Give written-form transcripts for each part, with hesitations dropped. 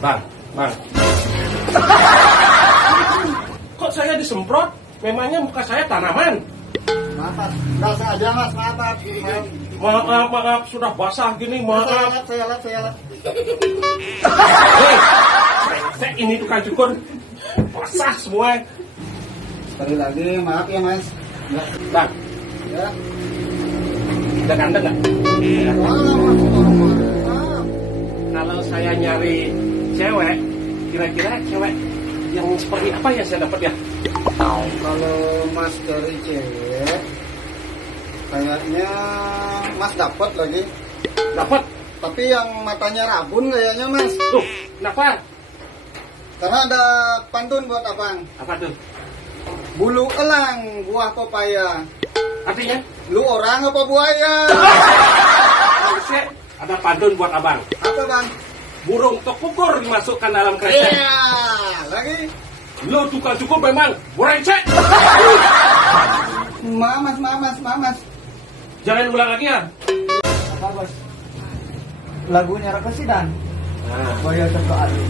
Bang. Kok saya disemprot? Memangnya muka saya tanaman? Maaf, nggak sengaja mas, maaf. Maaf, sudah basah gini, maaf. Saya lap. Hei, ini tukang cukur basah semua. Sekali lagi, maaf ya mas. Nggak, Bang, ya. udah ganteng nggak? Maaf. Kalau saya nyari cewek, kira-kira cewek yang seperti apa ya saya dapat ya? Kalau mas dari cewek, kayaknya mas dapat lagi. Dapat. Tapi yang matanya rabun kayaknya mas. Tuh, kenapa? Karena ada pantun buat abang. Apa tuh? Bulu elang, buah pepaya. Artinya? Lu orang apa buaya? Harusnya ada pantun buat abang. Apa bang? Burung tekukur dimasukkan dalam kresek. Iya, lagi. Lo tukang cukur memang brengsek. Mamas. Jangan ulang lagi ya. Apa bos? Lagunya Raka Sidan. Nah, Boyo Teko Adu.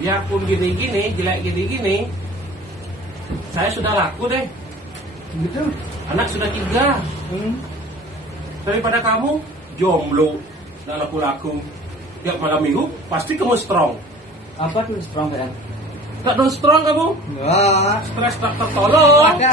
biarpun gini-gini, jelek gini-gini, saya sudah laku deh. Gitu. Anak sudah 3. Daripada kamu jomblo, nggak laku-laku. Tiap malam minggu pasti kamu strong. Apa tuh strong ya? Nggak dong strong kamu. Enggak. Stres tak tertolong. Ada.